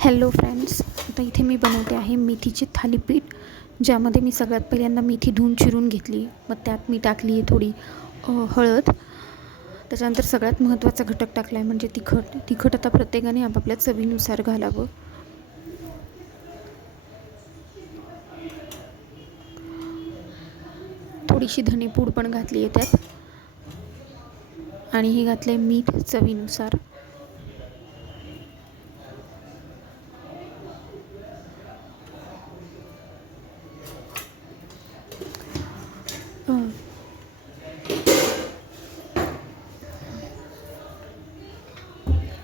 Hello friends, आता इथे मी बनवते आहे मेथीचे थालीपीठ, ज्यामध्ये मी सगळ्यात पहिल्यांदा मेथी धुवून चिरून घेतली. मग त्यात मी टाकली आहे थोडी हळद. त्याच्यानंतर सगळ्यात महत्त्वाचा घटक टाकला आहे म्हणजे तिखट आता प्रत्येकाने आपापल्या चवीनुसार घालावं. थोडीशी धनेपूड पण घातली आहे त्यात, आणि हे घातलं आहे मीठ चवीनुसार.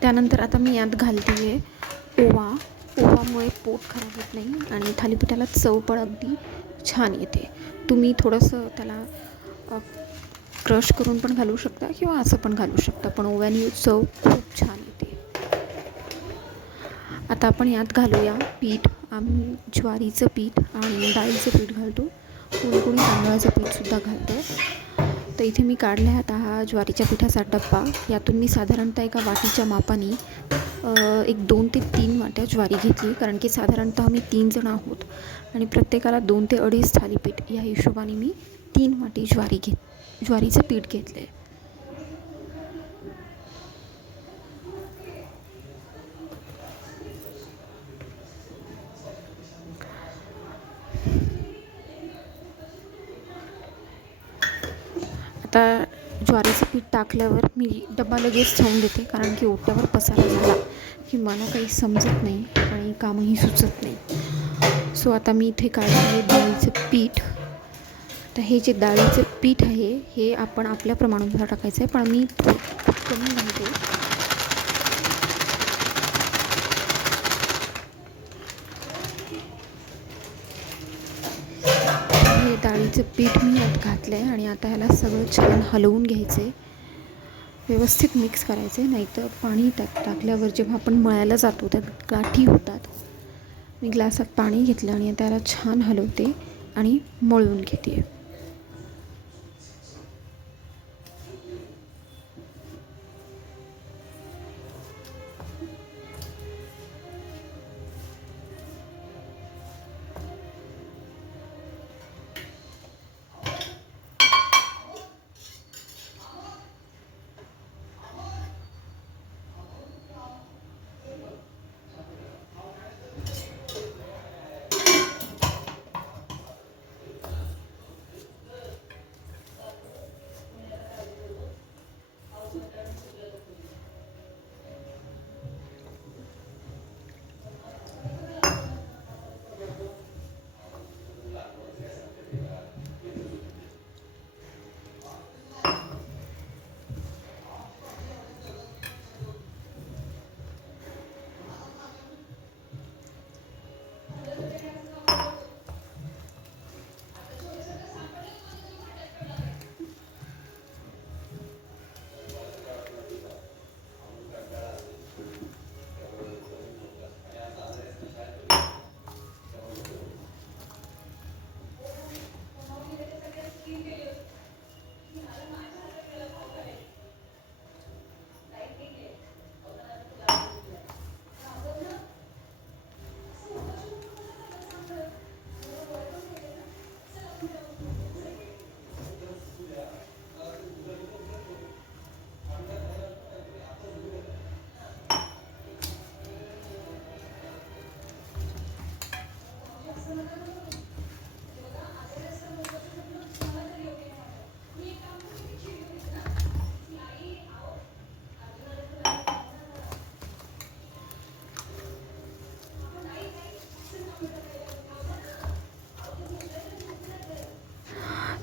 त्यानंतर आता मी यात घालते आहे ओवामुळे पोट खराब होत नाही आणि थालीपीठाला चव पण अगदी छान येते. तुम्ही थोडंसं त्याला क्रश करून पण घालू शकता किंवा असं पण घालू शकता, पण ओव्याने चव खूप छान येते. आता आपण यात घालूया पीठ. आम्ही ज्वारीचं पीठ आणि डाळीचं पीठ घालतो, कोणी कोणी तांदळाचं पीठसुद्धा घालतं. तर इथे मी काढला आहे आता हा ज्वारीच्या पिठाचा डब्बा. यातून मी साधारणतः एका वाटीच्या मापाने एक 2 ते 3 वाट्या ज्वारी घेतली, कारण की साधारणतः आम्ही 3 जण आहोत आणि प्रत्येकाला 2 ते 2.5 थालीपीठ या हिशोबाने मी 3 वाटी ज्वारीचं पीठ घेतलं आहे. आता ज्वारीचं पीठ टाकल्यावर मी डबा लगेच ठेवून देते, कारण की ओट्यावर पसारा झाला की मला काही समजत नाही आणि कामही सुचत नाही. सो आता मी इथे काढलं आहे डाळीचं पीठ. तर हे जे डाळीचं पीठ आहे हे आपण आपल्या प्रमाणानुसार टाकायचं आहे, पण मी कमी घालते. हे डाळीचं पीठ मी यात घातलं आहे आणि आता ह्याला सगळं छान हलवून घ्यायचं आहे, व्यवस्थित मिक्स करायचं आहे. नाहीतर पाणी टाकल्यावर जेव्हा आपण मळायला जातो त्यात गाठी होतात. मी ग्लासात पाणी घेतलं आणि त्याला छान हलवते आणि मळून घेते.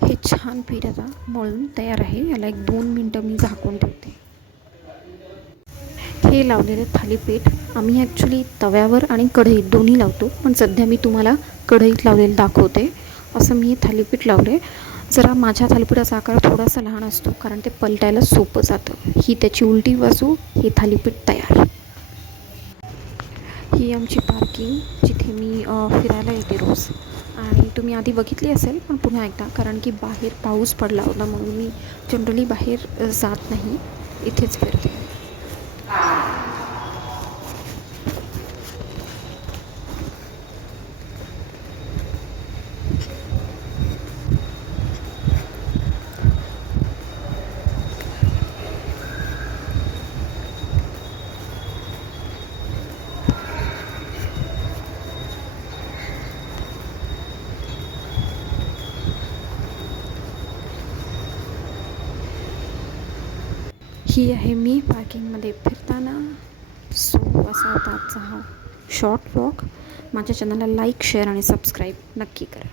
हे छान पीठ आता मळून तयार आहे. याला एक 2 मिनटं मी झाकून ठेवते. हे लावलेले थालीपीठ आम्ही ॲक्च्युली तव्यावर आणि कढईत दोन्ही लावतो, पण सध्या मी तुम्हाला कढईत लावलेलं दाखवते. असं मी हे थालीपीठ लावले. जरा माझ्या थालीपीठाचा आकार थोडासा लहान असतो, कारण ते पलटायला सोपं जातं. ही त्याची उलटी बाजू. हे थालीपीठ तयार. ही आमची पार्किंग, जिथे मी फिरायला येते रोज. आणि तुम्ही आधी बघितली असेल, पण पुन्हा एकदा, कारण की बाहेर पाऊस पडला होता म्हणून मी जनरली बाहेर जात नाही, इथेच फिरते. ही आहे मी पार्किंगमध्ये फिरताना. सो असा होता आजचा हा शॉर्ट व्लॉग. माझ्या चॅनलला लाईक, शेअर आणि सबस्क्राईब नक्की करा.